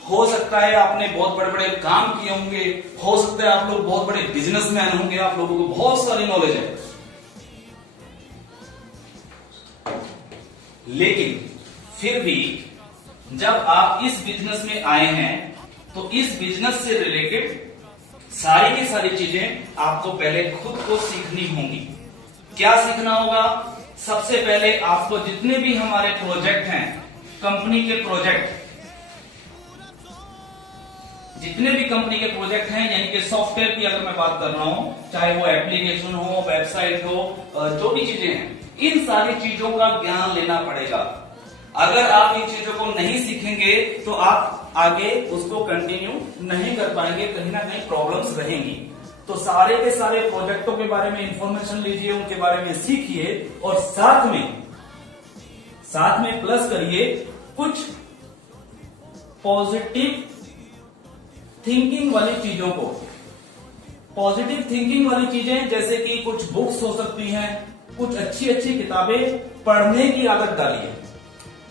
हो सकता है आपने बहुत बड़े बड़े काम किए होंगे, हो सकता है आप लोग बहुत बड़े बिजनेसमैन होंगे, आप लोगों को बहुत सारी नॉलेज है, लेकिन फिर भी जब आप इस बिजनेस में आए हैं तो इस बिजनेस से रिलेटेड सारी की सारी चीजें आपको पहले खुद को सीखनी होंगी। क्या सीखना होगा? सबसे पहले आपको जितने भी हमारे प्रोजेक्ट हैं, कंपनी के प्रोजेक्ट, जितने भी कंपनी के प्रोजेक्ट हैं, यानी कि सॉफ्टवेयर की अगर मैं बात कर रहा हूं, चाहे वो एप्लीकेशन हो, वेबसाइट हो, जो भी चीजें हैं, इन सारी चीजों का ज्ञान लेना पड़ेगा। अगर आप इन चीजों को नहीं सीखेंगे तो आप आगे उसको कंटिन्यू नहीं कर पाएंगे, कहीं ना कहीं प्रॉब्लम्स रहेंगी। तो सारे के सारे प्रोजेक्टों के बारे में इंफॉर्मेशन लीजिए, उनके बारे में सीखिए और साथ में प्लस करिए कुछ पॉजिटिव थिंकिंग वाली चीजों को। पॉजिटिव थिंकिंग वाली चीजें जैसे कि कुछ बुक्स हो सकती हैं, कुछ अच्छी अच्छी किताबें पढ़ने की आदत डालिए।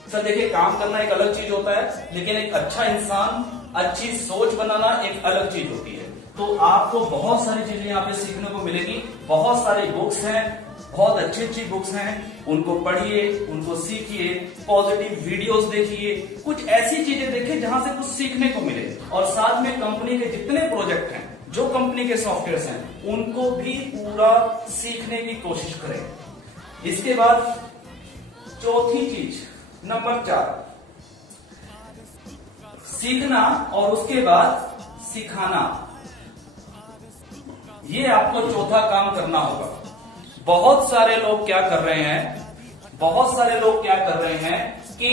सर देखिए, काम करना एक अलग चीज होता है, लेकिन एक अच्छा इंसान, अच्छी सोच बनाना एक अलग चीज होती है। तो आपको बहुत सारी चीजें यहाँ पे सीखने को मिलेगी। बहुत सारी बुक्स हैं, बहुत अच्छी अच्छी बुक्स हैं, उनको पढ़िए, उनको सीखिए, पॉजिटिव वीडियोस देखिए, कुछ ऐसी चीजें देखिए जहां से कुछ सीखने को मिले। और साथ में कंपनी के जितने प्रोजेक्ट हैं, जो कंपनी के सॉफ्टवेयर हैं, उनको भी पूरा सीखने की कोशिश करें। इसके बाद चौथी चीज, नंबर 4, सीखना और उसके बाद सिखाना। ये आपको चौथा काम करना होगा। बहुत सारे लोग क्या कर रहे हैं कि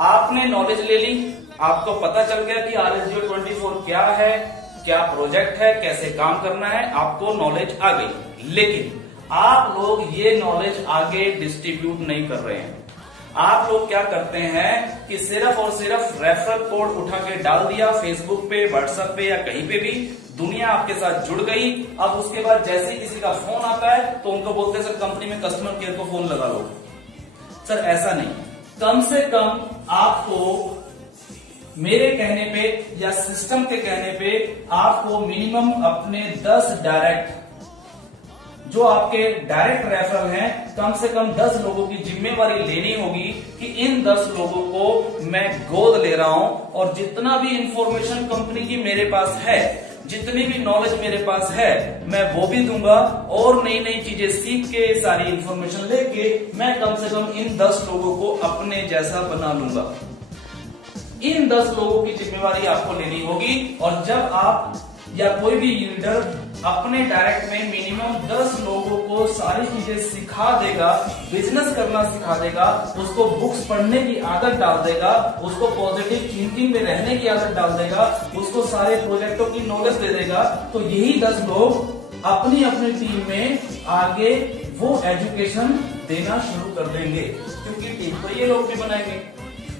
आपने नॉलेज ले ली, आपको पता चल गया कि RSGO24 क्या है, क्या प्रोजेक्ट है, कैसे काम करना है, आपको नॉलेज आ गई। लेकिन आप लोग ये नॉलेज आगे डिस्ट्रीब्यूट नहीं कर रहे हैं। आप लोग क्या करते हैं कि सिर्फ और सिर्फ रेफरल कोड उठा के डाल दिया फेसबुक पे, व्हाट्सएप पे या कहीं पे भी, दुनिया आपके साथ जुड़ गई। अब उसके बाद जैसे ही किसी का फोन आता है तो उनको बोलते हैं सर कंपनी में कस्टमर केयर को फोन लगा लो। सर ऐसा नहीं, कम से कम आपको मेरे कहने पे या सिस्टम के कहने पे आपको मिनिमम अपने 10 डायरेक्ट, जो आपके डायरेक्ट रेफरल हैं, कम से कम 10 लोगों की जिम्मेवारी लेनी होगी कि इन 10 लोगों को मैं गोद ले रहा हूं और जितना भी इंफॉर्मेशन कंपनी की मेरे पास है, जितनी भी नॉलेज मेरे पास है, मैं वो भी दूंगा और नई नई चीजें सीख के, सारी इंफॉर्मेशन लेके मैं कम से कम इन 10 लोगों को अपने जैसा बना लूंगा। इन 10 लोगों की जिम्मेवारी आपको लेनी होगी। और जब आप या कोई भी लीडर अपने डायरेक्ट में मिनिमम 10 लोगों को सारी चीजें सिखा देगा, बिजनेस करना सिखा देगा, उसको बुक्स पढ़ने की आदत डाल देगा, उसको पॉजिटिव थिंकिंग में रहने की आदत डाल देगा, उसको सारे प्रोजेक्टों की नॉलेज दे देगा, तो यही 10 लोग अपनी अपनी टीम में आगे वो एजुकेशन देना शुरू कर देंगे, क्योंकि टीम तो ये लोग भी बनाएंगे।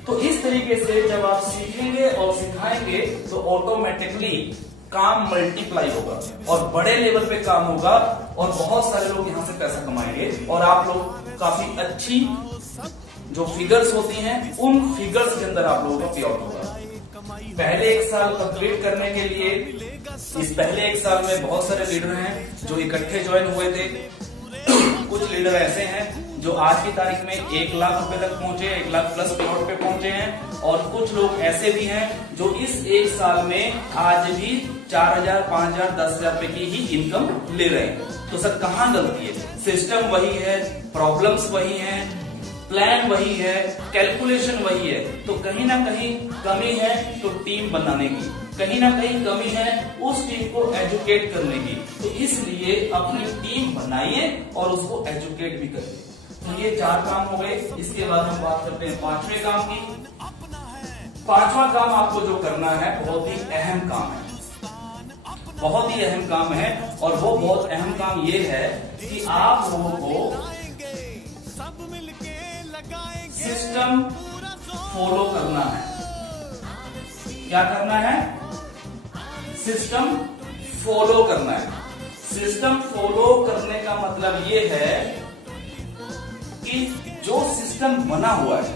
तो इस तरीके से जब आप सीखेंगे और सिखाएंगे तो ऑटोमेटिकली काम मल्टीप्लाई होगा और बड़े लेवल पे काम होगा और बहुत सारे लोग यहां से पैसा कमाएंगे और आप लोग काफी अच्छी जो फिगर्स होती हैं उन फिगर्स के अंदर आप लोगों का पे आउट होगा। पहले 1 साल कंप्लीट करने के लिए, इस पहले 1 साल में बहुत सारे लीडर हैं जो इकट्ठे ज्वाइन हुए थे। कुछ लीडर ऐसे हैं जो आज की तारीख में 1 लाख रुपए तक पहुंचे, 1 लाख प्लस करोड़ पे पहुंचे हैं, और कुछ लोग ऐसे भी हैं जो इस 1 साल में आज भी 4,000, 5,000, 10,000 रुपए की ही इनकम ले रहे हैं। तो सर कहां गलती है? सिस्टम वही है, प्रॉब्लम्स वही हैं, प्लान वही है, कैलकुलेशन वही है। तो कहीं ना कहीं कमी है तो टीम बनाने की, कहीं ना कहीं कमी है उस टीम को एजुकेट करने की। तो इसलिए अपनी टीम बनाइए और उसको एजुकेट भी करिए। तो ये 4 काम हो गए। इसके बाद हम बात करते हैं 5वें काम की। 5वां काम आपको जो करना है बहुत ही अहम काम है, बहुत ही अहम काम है। और वो बहुत अहम काम ये है कि आप लोगों को सिस्टम फॉलो करना है। क्या करना है? सिस्टम फॉलो करना है। सिस्टम फॉलो करने का मतलब ये है कि जो सिस्टम बना हुआ है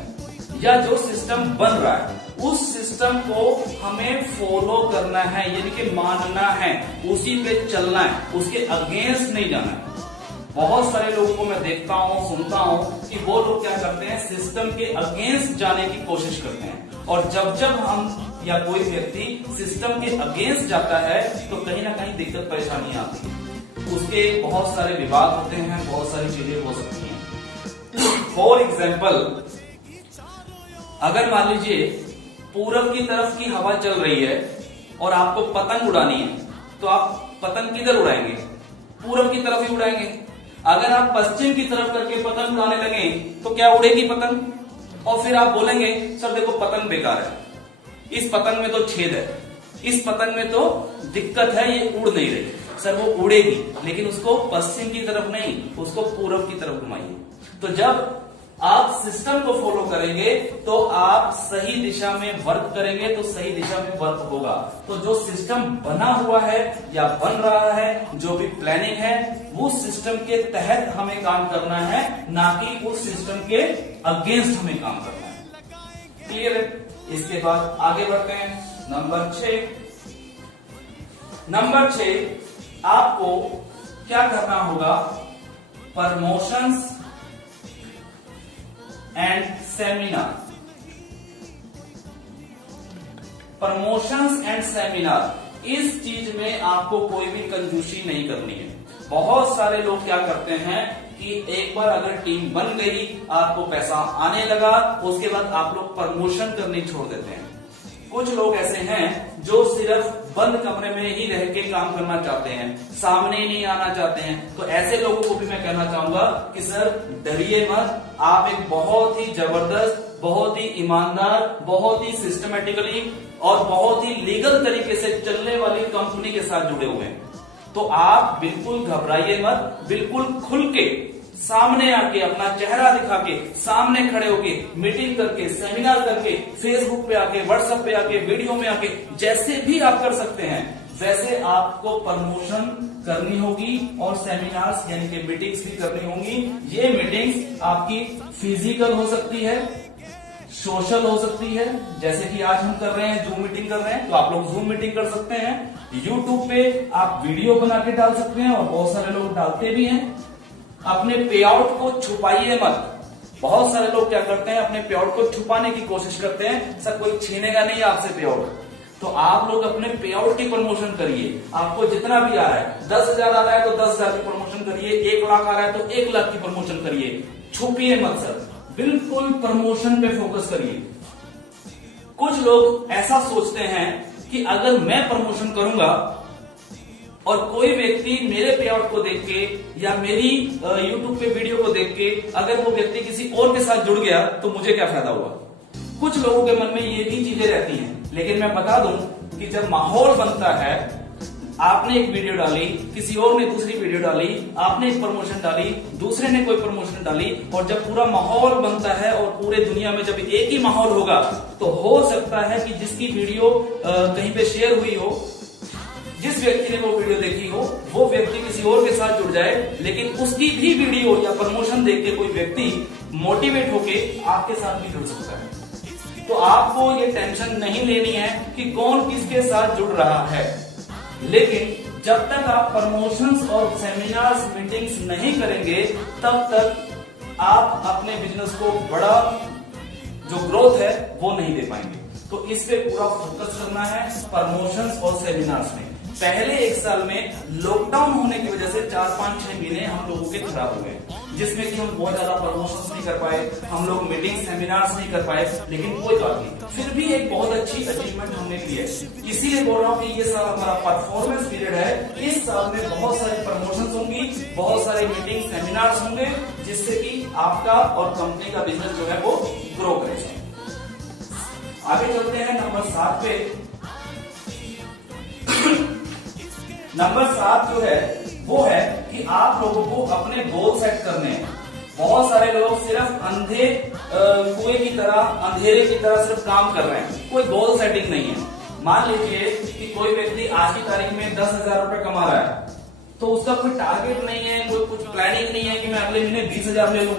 या जो सिस्टम बन रहा है उस सिस्टम को हमें फॉलो करना है, यानी कि मानना है, उसी पे चलना है, उसके अगेंस्ट नहीं जाना है। बहुत सारे लोगों को मैं देखता हूं, सुनता हूं कि वो लोग क्या करते हैं, सिस्टम के अगेंस्ट जाने की कोशिश करते हैं। और जब हम या कोई व्यक्ति सिस्टम के अगेंस्ट जाता है तो कहीं ना कहीं दिक्कत परेशानी आती है, उसके बहुत सारे विवाद होते हैं, बहुत सारी चीजें हो सकती हैं। फॉर एग्जाम्पल, अगर मान लीजिए पूरब की तरफ की हवा चल रही है और आपको पतंग उड़ानी है, तो आप पतंग किधर उड़ाएंगे? पूरब की तरफ ही उड़ाएंगे। अगर आप पश्चिम की तरफ करके पतंग उड़ाने लगे तो क्या उड़ेगी पतंग? और फिर आप बोलेंगे सर देखो पतंग बेकार है, इस पतंग में तो छेद है, इस पतंग में तो दिक्कत है, ये उड़ नहीं रही। सर वो उड़ेगी, लेकिन उसको पश्चिम की तरफ नहीं, उसको पूरब की तरफ घुमाइए। तो जब आप सिस्टम को फॉलो करेंगे तो आप सही दिशा में वर्क करेंगे, तो सही दिशा में वर्क होगा। तो जो सिस्टम बना हुआ है या बन रहा है, जो भी प्लानिंग है, वो सिस्टम के तहत हमें काम करना है, ना कि उस सिस्टम के अगेंस्ट हमें काम करना है। क्लियर है? इसके बाद आगे बढ़ते हैं नंबर 6। आपको क्या करना होगा? Promotions and seminar. Promotions and seminar, इस चीज में आपको कोई भी कंजूसी नहीं करनी है। बहुत सारे लोग क्या करते हैं कि एक बार अगर टीम बन गई, आपको पैसा आने लगा, उसके बाद आप लोग प्रमोशन करनी छोड़ देते हैं। कुछ लोग ऐसे हैं जो सिर्फ बंद कमरे में ही रह के काम करना चाहते हैं, सामने नहीं आना चाहते हैं। तो ऐसे लोगों को भी मैं कहना चाहूंगा कि सर डरिए मत, आप एक बहुत ही जबरदस्त, बहुत ही ईमानदार, बहुत ही सिस्टमेटिकली और बहुत ही लीगल तरीके से चलने वाली कंपनी के साथ जुड़े हुए हैं। तो आप बिल्कुल घबराइए मत, बिल्कुल खुल के सामने आके अपना चेहरा दिखा के, सामने खड़े होके मीटिंग करके, सेमिनार करके, फेसबुक पे आके, व्हाट्सएप पे आके, वीडियो में आके, जैसे भी आप कर सकते हैं वैसे आपको प्रमोशन करनी होगी और सेमिनार्स यानी कि मीटिंग्स भी करनी होंगी। ये मीटिंग्स आपकी फिजिकल हो सकती है, सोशल हो सकती है, जैसे कि आज हम कर रहे हैं, जूम मीटिंग कर रहे हैं, तो आप लोग जूम मीटिंग कर सकते हैं। यूट्यूब पे आप वीडियो बना के डाल सकते हैं और बहुत सारे लोग डालते भी हैं। अपने पे आउट को छुपाइए मत। बहुत सारे लोग क्या करते हैं, अपने पे आउट को छुपाने की कोशिश करते हैं, सर कोई छीनेगा नहीं आपसे पे आउट। तो आप लोग अपने पे आउट की प्रमोशन करिए। आपको जितना भी आ रहा है, 10,000 आ रहा है तो 10,000 की प्रमोशन करिए, 1 लाख आ रहा है तो 1 लाख की प्रमोशन करिए। छुपिए मत सर, बिल्कुल प्रमोशन पे फोकस करिए। कुछ लोग ऐसा सोचते हैं कि अगर मैं प्रमोशन करूंगा और कोई व्यक्ति मेरे पे आउट को देख के या मेरी यूट्यूब पे वीडियो को देख के अगर वो व्यक्ति किसी और के साथ जुड़ गया तो मुझे क्या फायदा हुआ? कुछ लोगों के मन में ये भी चीजें रहती हैं। लेकिन मैं बता दूं कि जब माहौल बनता है, आपने एक वीडियो डाली, किसी और ने दूसरी वीडियो डाली, आपने एक प्रमोशन डाली, दूसरे ने कोई प्रमोशन डाली, और जब पूरा माहौल बनता है और पूरे दुनिया में जब एक ही माहौल होगा तो हो सकता है कि जिसकी वीडियो कहीं पे शेयर हुई हो, जिस व्यक्ति ने वो वीडियो देखी हो, वो व्यक्ति किसी और के साथ जुड़ जाए, लेकिन उसकी भी वीडियो या प्रमोशन देख के कोई व्यक्ति मोटिवेट होके आपके साथ भी जुड़ सकता है। तो आपको ये टेंशन नहीं लेनी है कि कौन किसके साथ जुड़ रहा है। लेकिन जब तक आप प्रमोशंस और सेमिनार्स, मीटिंग्स नहीं करेंगे, तब तक आप अपने बिजनेस को बड़ा जो ग्रोथ है वो नहीं दे पाएंगे। तो इस पे पूरा फोकस करना है प्रमोशंस और सेमिनार्स में। पहले 1 साल में लॉकडाउन होने की वजह से 4-5-6 महीने हम लोगों के खराब हो गए, जिसमें कि हम बहुत ज्यादा प्रमोशंस नहीं कर पाए, हम लोग मीटिंग सेमिनार्स नहीं कर पाए। लेकिन कोई बात नहीं, फिर भी एक बहुत अच्छी अचीवमेंट हमने की है। इसीलिए बोल रहा हूँ कि ये साल हमारा परफॉर्मेंस पीरियड है। इस साल में बहुत सारी प्रमोशंस होंगी, बहुत सारे मीटिंग सेमिनार्स होंगे, जिससे कि आपका और कंपनी का बिजनेस जो है वो ग्रो करेगा। आगे चलते हैं नंबर 7 पे। नंबर 7 जो है वो है कि आप लोगों को अपने गोल सेट करने हैं। बहुत सारे लोग सिर्फ अंधे कुएं की तरह, अंधेरे की तरह सिर्फ काम कर रहे हैं, कोई गोल सेटिंग नहीं है। मान लीजिए कि कोई व्यक्ति आज की तारीख में 10,000 रुपए कमा रहा है, तो उसका कोई टारगेट नहीं है, कोई कुछ प्लानिंग नहीं है कि मैं अगले महीने 20,000 ले लूं।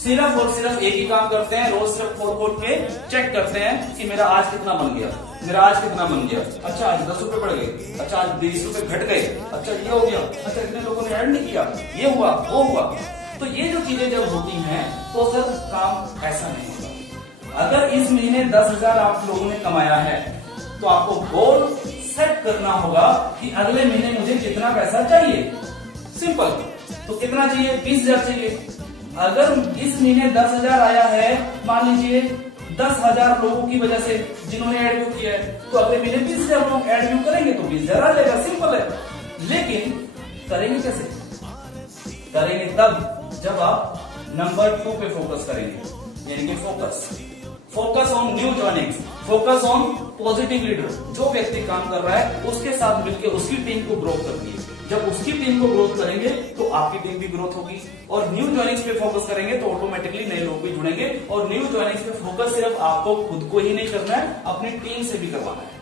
सिर्फ और सिर्फ एक ही काम करते हैं, रोज सिर्फ खोल के चेक करते हैं कि मेरा आज कितना बन गया, मेरा आज कितना बन गया। अच्छा आज 10 रुपए बढ़ गए, अच्छा आज 20 रुपए घट गए, अच्छा ये हो गया, अच्छा इतने लोगों ने ऐड नहीं किया, ये हुआ वो हुआ। तो ये जो चीजें जब होती हैं तो सर काम ऐसा नहीं होता। अगर इस महीने 10,000 आप लोगों ने कमाया है तो आपको गोल सेट करना होगा कि अगले महीने मुझे कितना पैसा चाहिए। सिंपल। तो कितना चाहिए? 20,000 चाहिए। अगर इस महीने 10,000 आया है, मान लीजिए 10,000 लोगों की वजह से जिन्होंने एड व्यू किया है, तो अगले महीने 20,000 लोग एड व्यू करेंगे तो 20,000 आ जाएगा, सिंपल है। लेकिन करेंगे कैसे? करेंगे तब जब आप नंबर 2 पे फोकस करेंगे, यानी कि focus on new joinings, focus on positive leader. जो व्यक्ति काम कर रहा है उसके साथ मिलकर उसकी टीम को ग्रोथ करनी है। जब उसकी टीम को ग्रोथ करेंगे तो आपकी टीम भी ग्रोथ होगी। और न्यू ज्वाइनिंग्स पे फोकस करेंगे तो ऑटोमेटिकली नए लोग भी जुड़ेंगे। और न्यू ज्वाइनिंग्स पे फोकस सिर्फ आपको खुद को ही नहीं करना है, अपनी टीम से भी करवाना है।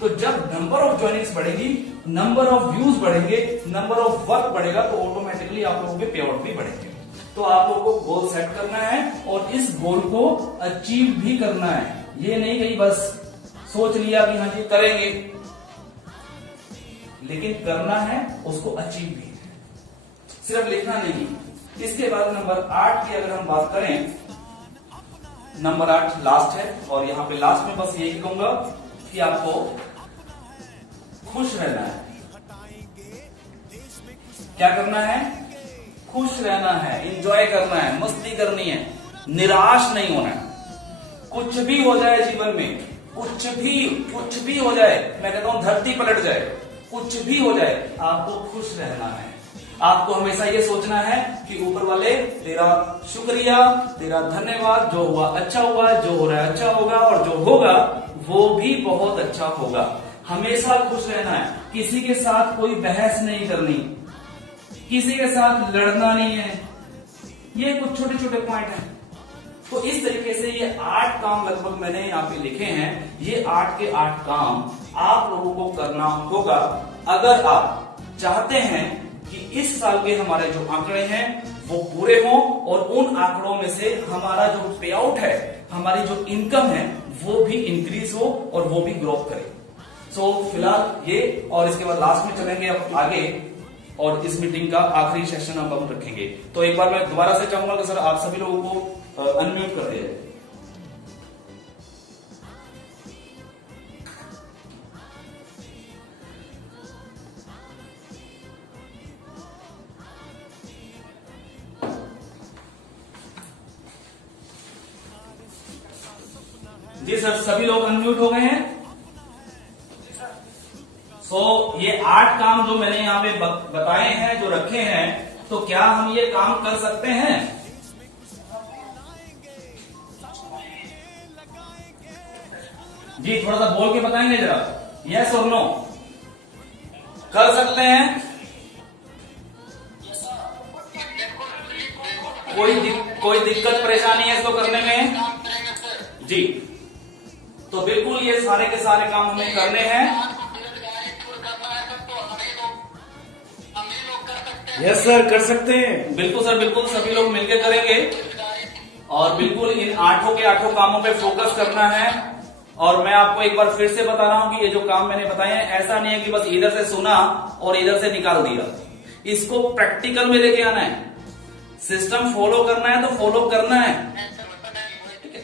तो जब नंबर ऑफ ज्वाइनिंग्स बढ़ेगी, नंबर ऑफ व्यूज बढ़ेंगे, नंबर ऑफ वर्क बढ़ेगा, तो ऑटोमेटिकली आप लोगों के पे आउट भी बढ़ेंगे। तो आप लोगों को गोल सेट करना है और इस गोल को अचीव भी करना है। ये नहीं कहीं बस सोच लिया कि हाँ जी करेंगे, लेकिन करना है, उसको अचीव भी है, सिर्फ लिखना नहीं। इसके बाद नंबर 8 की अगर हम बात करें, नंबर 8 लास्ट है और यहां पे लास्ट में बस यही कहूंगा कि आपको खुश रहना है। क्या करना है? खुश रहना है, एंजॉय करना है, मस्ती करनी है, निराश नहीं होना है। कुछ भी हो जाए जीवन में, कुछ भी हो जाए, मैं कहता हूं धरती पलट जाए, कुछ भी हो जाए, आपको खुश रहना है। आपको हमेशा ये सोचना है कि ऊपर वाले तेरा शुक्रिया, तेरा धन्यवाद, जो हुआ अच्छा हुआ, जो हो रहा है अच्छा होगा, और जो होगा वो भी बहुत अच्छा होगा। हमेशा खुश रहना है। किसी के साथ कोई बहस नहीं करनी, किसी के साथ लड़ना नहीं है। ये कुछ छोटे छोटे पॉइंट हैं। तो इस तरीके से ये 8 काम लगभग मैंने यहाँ पे लिखे हैं। ये 8 के 8 काम आप लोगों को करना होगा अगर आप चाहते हैं कि इस साल के हमारे जो आंकड़े हैं वो पूरे हों और उन आंकड़ों में से हमारा जो पे आउट है, हमारी जो इनकम है, वो भी इंक्रीज हो और वो भी ग्रोथ करे। सो फिलहाल ये, और इसके बाद लास्ट में चलेंगे अब आगे और इस मीटिंग का आखिरी सेशन अब हम रखेंगे। तो एक बार मैं दोबारा से चाहूंगा कि सर आप सभी लोगों को अनम्यूट कर दिया। जी सर, सभी लोग अनम्यूट हो गए हैं। ये 8 काम जो मैंने यहाँ पे बताए हैं, जो रखे हैं, तो क्या हम ये काम कर सकते हैं? जी थोड़ा सा बोल के बताएंगे जरा, यस और नो। कर सकते हैं? कोई दिक्कत परेशानी है इसको करने में? जी, तो बिल्कुल ये सारे के सारे काम हमें करने हैं। यस सर, कर सकते हैं। बिल्कुल सर, बिल्कुल सभी लोग मिलकर करेंगे और बिल्कुल इन 8 के 8 कामों पे फोकस करना है। और मैं आपको एक बार फिर से बता रहा हूं कि ये जो काम मैंने बताए हैं, ऐसा नहीं है कि बस इधर से सुना और इधर से निकाल दिया। इसको प्रैक्टिकल में लेके आना है, सिस्टम फॉलो करना है तो फॉलो करना है, ठीक है।